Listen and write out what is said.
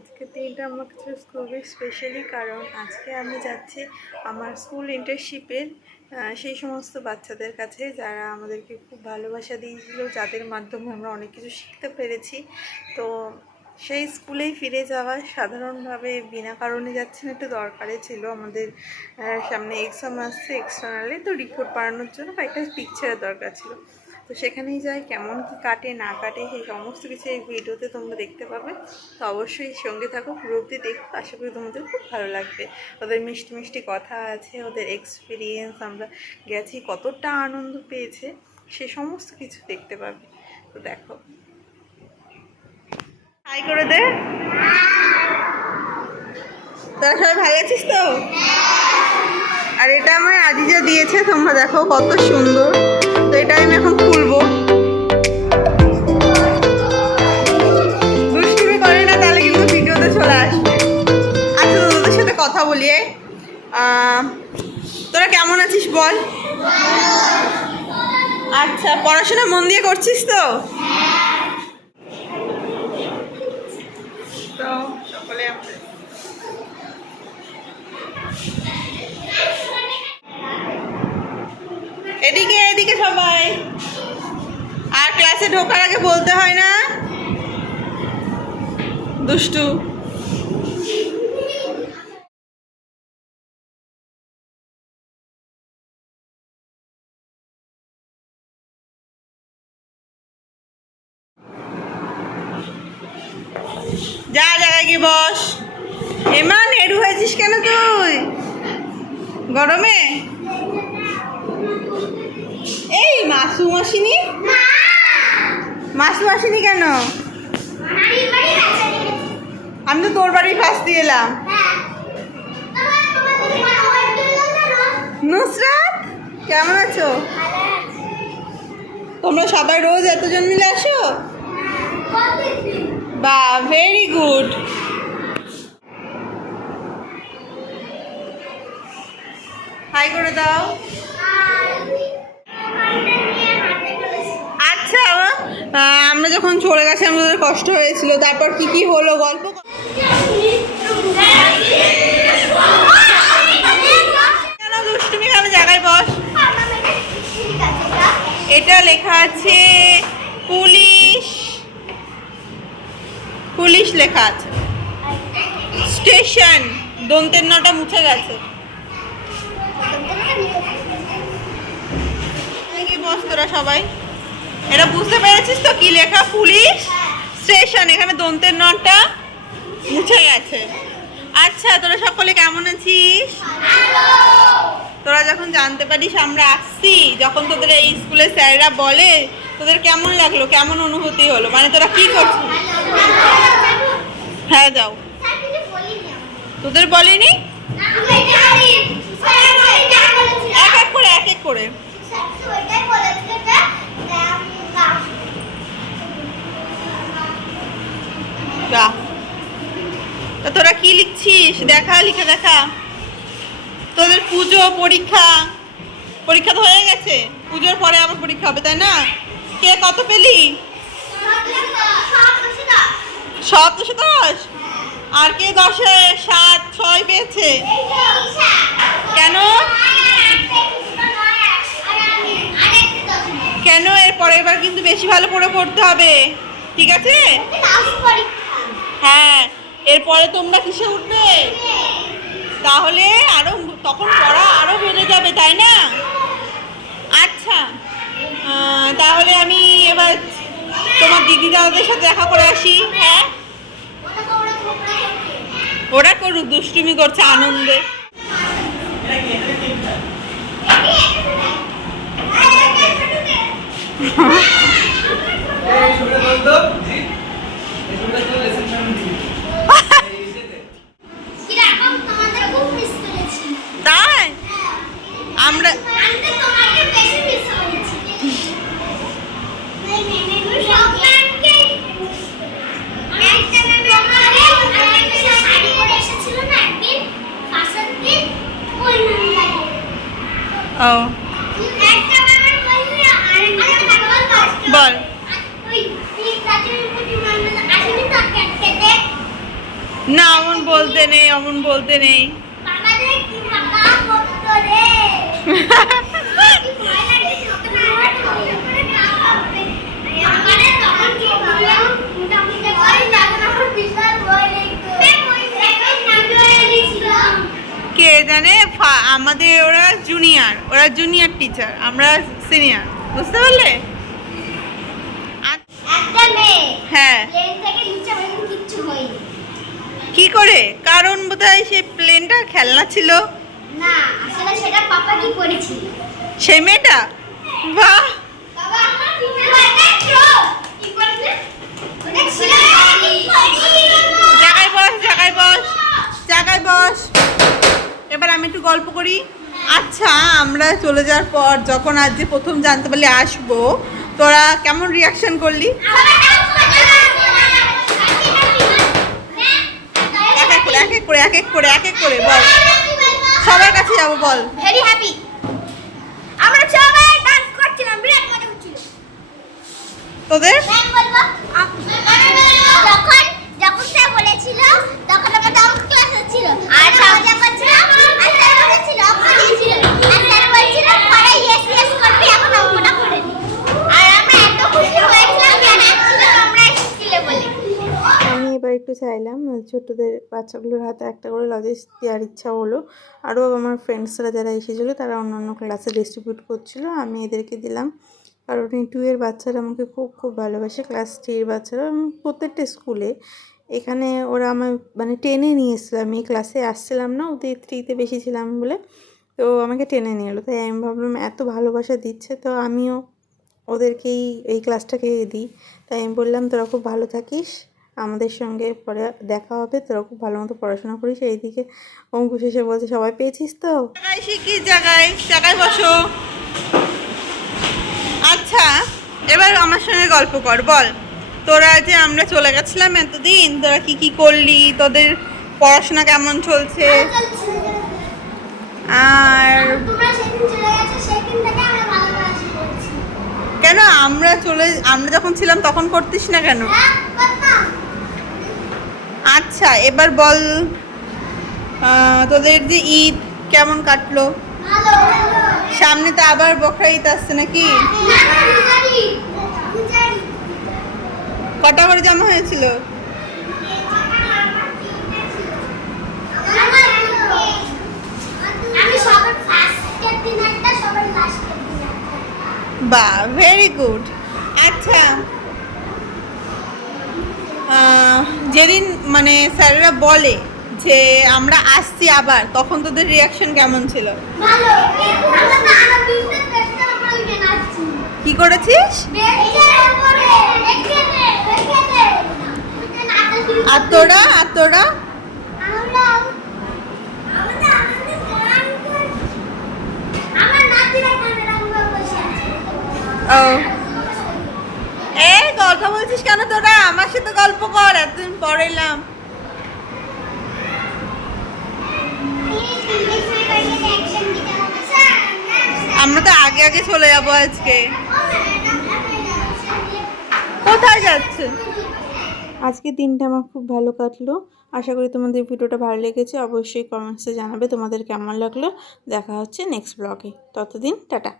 আজকের দিনটা আমার কাছে খুবই স্পেশালি, কারণ আজকে আমি যাচ্ছি আমার স্কুল ইন্টার্নশিপের সেই সমস্ত বাচ্চাদের কাছে যারা আমাদেরকে খুব ভালোবাসা দিয়েছিল, যাদের মাধ্যমে আমরা অনেক কিছু শিখতে পেরেছি। তো সেই স্কুলেই ফিরে যাওয়া সাধারণভাবে বিনা কারণে যাচ্ছি না, একটু দরকারে ছিল। আমাদের সামনে এক্সাম আসছে এক্সটার্নালে, তো রিপোর্ট বানানোর জন্য কয়েকটা পিকচারের দরকার ছিল। তো সেখানেই যাই, কেমন কি কাটে না কাটে সেই সমস্ত কিছু এই ভিডিওতে তোমরা দেখতে পাবে। তো অবশ্যই সঙ্গে থাকো, পুরো অবধি দেখো, আশা করি তোমাদের খুব ভালো লাগবে। ওদের মিষ্টি মিষ্টি কথা আছে, ওদের এক্সপিরিয়েন্স, আমরা গেছি কতটা আনন্দ পেয়েছে সে সমস্ত কিছু দেখতে পাবে। তো দেখো, হাই করে দে। তোরা সবাই ভালো আছিস তো? আর এটা আমার আজিজা দিয়েছে, তোমরা দেখো কত সুন্দর। তো এটা আমি এখন খুলবো। দুষ্টুমি করে না, তাহলে কিন্তু ভিডিওতে চলে আসবে। আচ্ছা, তোদের সাথে কথা বলি। তোরা কেমন আছিস বল? আচ্ছা, পড়াশোনা মন দিয়ে করছিস তো? সকলে এদিকে এদিকে সবাই। আর ক্লাসে ঢোকার আগে বলতে হয় না দুষ্টু। যা জায়গায় গিয়ে বস। এমন হেডু হয়েছিস কেন তুই গরমে? এই মাসুম আসিনি? মাসুম আসিনি কেন? আমি তো তোর বাড়ি ফার্স্ট দিয়ে এলাম। নুসরাত, কেমন আছো? তোমরা সবাই রোজ এতজন মিলে আসো? বা ভেরি গুড। হাই করে দাও। আচ্ছা, আমরা যখন চলে গেছি আমাদের কষ্ট হয়েছিল, তারপর কি কি হলো গল্প? কেন দুষ্টুমি কেন? জায়গায় বস। এটা লেখা আছে পুলিশ, পুলিশ লেখা আছে। স্টেশন, দন্তের নটা মুছে গেছে। বস তোরা সবাই, এটা বুঝতে পেরেছিস তো কি লেখা? পুলিশ স্টেশন, এখানে দন্তের নটা মুছে গেছে। আচ্ছা, তোরা সকলে কেমন আছিস? তোরা যখন জানতে পারিস আমরা আসছি, যখন তোদের এই স্কুলে স্যাররা বলে, তোদের কেমন লাগলো? কেমন অনুভূতি হলো? মানে তোরা কি করছিস? হ্যাঁ যাও। তোদের বলিনি? এক এক করে এক এক করে। তা তোরা কি লিখছিস? দেখা, লিখে দেখা। তোদের পুজো পরীক্ষা, পরীক্ষা তো হয়ে গেছে, পুজোর পরে আবার পরীক্ষা হবে তাই না? কে কত পেলি? 710। আর কে 10-এ 7, 6 পেয়েছে? কেন কেন? এর পরের বার কিন্তু বেশি ভালো করে পড়তে হবে, ঠিক আছে? হ্যাঁ, এরপরে তোমরা কিসে উঠবে? তাহলে আরো তখন পড়া আরো বেড়ে যাবে তাই না? আচ্ছা, তাহলে আমি এবার তোমার দিদি দাদাদের সাথে দেখা করে আসি। হ্যাঁ, ওরা করুক, দুষ্টুমি করছে আনন্দে। তাই আমরা বল। না অমন বলতে নেই, অমন বলতে নেই। কে জানে, আমাদের ওরা জুনিয়র টিচার, আমরা সিনিয়র, বুঝতে পারলে? হ্যাঁ, কি করে? কারণ বোধহয় সেই প্লেনটা খেলনা ছিল না, আসলে সেটা পাপা কি করেছিল সেই মেয়েটা। বাহ, জায়গায় বস, জায়গায় বস, জায়গায় বস। এবার আমি একটু গল্প করি। আচ্ছা, আমরা চলে যাওয়ার পর যখন আজ যে প্রথম জানতে পারলি আসবো, তোরা কেমন রিয়াকশন করলি? এক এক করে বল, সবার কাছে যাবো, বল। ভেরি হ্যাপি, আমরা সবাই ডান্স করছিলাম, বিরাট মজা হচ্ছিল। তোদের যখন যখন স্যার বলেছিল তখন আমাদের অঙ্ক ক্লাস হচ্ছিল, আর মজা করছিলাম, আর স্যার বলেছিল অঙ্ক দিয়েছিল, আর স্যার বলেছিল পরে ইয়েস ইয়েস করবি, এখন অঙ্কটা করে নি। আর আমরা এত খুশি হয়েছিলাম কেন ছিল আমরা এসেছিলে বলে। আমি এবার একটু চাইলাম ছোট্টদের বাচ্চাগুলোর হাতে একটা করে লজেন্স দেওয়ার ইচ্ছা হলো। আরও আমার ফ্রেন্ডসরা যারা এসেছিলো তারা অন্যান্য ক্লাসে ডিস্ট্রিবিউট করছিলো, আমি এদেরকে দিলাম। কারণ এই 2 এর বাচ্চারা আমাকে খুব খুব ভালোবাসে, ক্লাস 3 বাচ্চারা প্রত্যেকটা স্কুলে। এখানে ওরা আমার মানে টেনে নিয়ে এসেছিলো, আমি এই ক্লাসে আসছিলাম না, ওদের 3-তে বেশি ছিলাম বলে, তো আমাকে টেনে নিয়ে এলো। তাই আমি ভাবলাম এত ভালোবাসা দিচ্ছে তো আমিও ওদেরকেই এই ক্লাসটাকে দিই। তাই আমি বললাম তোরা খুব ভালো থাকিস, আমাদের সঙ্গে পরে দেখা হবে, তোরা খুব ভালো মতো পড়াশোনা করিস। এইদিকে অঙ্কুশ এসে বলছে সবাই পেয়েছিস তো? শিখি, জায়গায় জায়গায় বসো। আচ্ছা, এবার আমার সঙ্গে গল্প কর, বল। তোরা যে আমরা চলে গেছিলাম এতদিন, তোরা কি কি করলি, তোদের পড়াশোনা কেমন চলছে? আর কেন আমরা যখন ছিলাম তখন করতিস না কেন? আচ্ছা, এবার বল তোদের যে ঈদ কেমন কাটলো? সামনে তো আবার বকরা ঈদ আসছে নাকি? কটা করে জামা হয়েছিল? বাহ, ভেরি গুড। আচ্ছা, যেদিন মানে স্যারেরা বলে যে আমরা আসছি আবার, তখন তোদের রিয়াকশন কেমন ছিল? কি করেছিস? আর তোরা এই কথা বলছিস কেন তোরা? আমার সাথে গল্প কর, এতদিন পরে এলাম। আমরা তো আগে আগে চলে যাবো আজকে। কোথায় যাচ্ছে? আজকের দিনটা আমার খুব ভালো কাটলো। আশা করি তোমাদের ভিডিওটা ভালো লেগেছে। অবশ্যই কমেন্টসে জানাবে তোমাদের কেমন লাগলো। দেখা হচ্ছে নেক্সট ব্লগে। ততদিন টাটা।